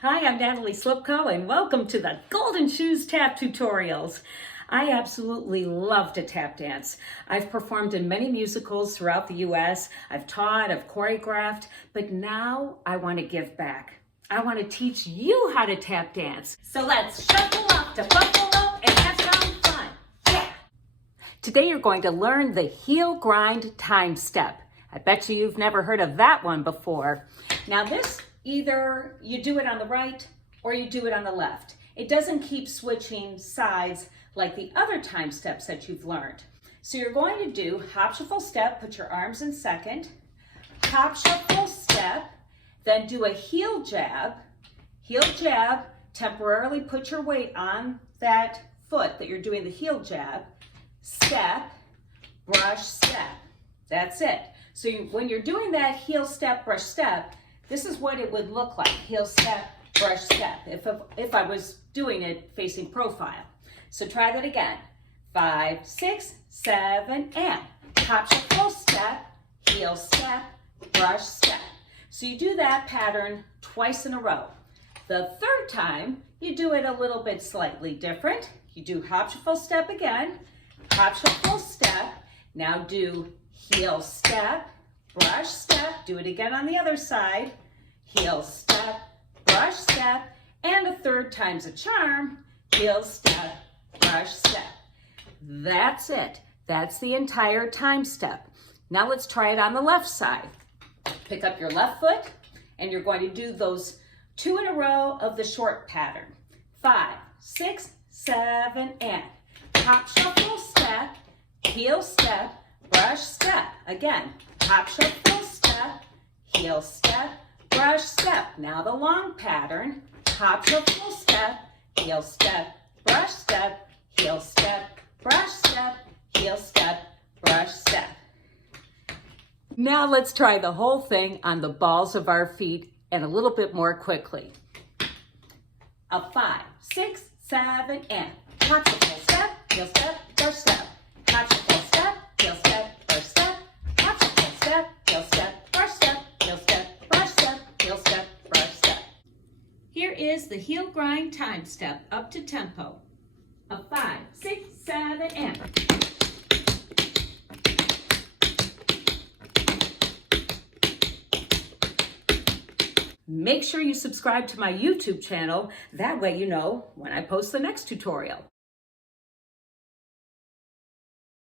Hi, I'm Natalie Slipko and welcome to the Golden Shoes Tap Tutorials. I absolutely love to tap dance. I've performed in many musicals throughout the U.S. I've taught, I've choreographed, but now I want to give back. I want to teach you how to tap dance. So let's shuffle up to Buffalo and have some fun. Yeah! Today you're going to learn the heel grind time step. I bet you've never heard of that one before. Now this, either you do it on the right or you do it on the left. It doesn't keep switching sides like the other time steps that you've learned. So you're going to do hop, shuffle, step, put your arms in second, hop, shuffle, step, then do a heel jab, temporarily put your weight on that foot that you're doing the heel jab, step, brush, step. That's it. So when you're doing that heel step, brush step, this is what it would look like. Heel step, brush step, if I was doing it facing profile. So try that again. 5, 6, 7, and hop, shuffle, step, heel step, brush step. So you do that pattern twice in a row. The third time, you do it a little bit slightly different. You do hop, shuffle, step again, hop, shuffle, step. Now do heel step, brush step, do it again on the other side, heel step, brush step, and a third time's a charm, heel step, brush step. That's it. That's the entire time step. Now let's try it on the left side. Pick up your left foot, and you're going to do those 2 in a row of the short pattern. 5, 6, 7, and hop, shuffle, step, heel step, brush step. Again, hop, shuffle, step, heel step, brush step. Now the long pattern, hop, shuffle, step, heel step, brush step, heel step, brush step, heel step, brush step. Now let's try the whole thing on the balls of our feet and a little bit more quickly. A 5, 6, 7, and hop, shuffle, step, heel step, brush step. Hop, shuffle, step, heel step, brush step. Hop, shuffle, step, heel step, brush step, heel step, brush step, heel step, brush step. Here is the heel grind time step up to tempo. A 5, 6, 7, and. Make sure you subscribe to my YouTube channel. That way you know when I post the next tutorial.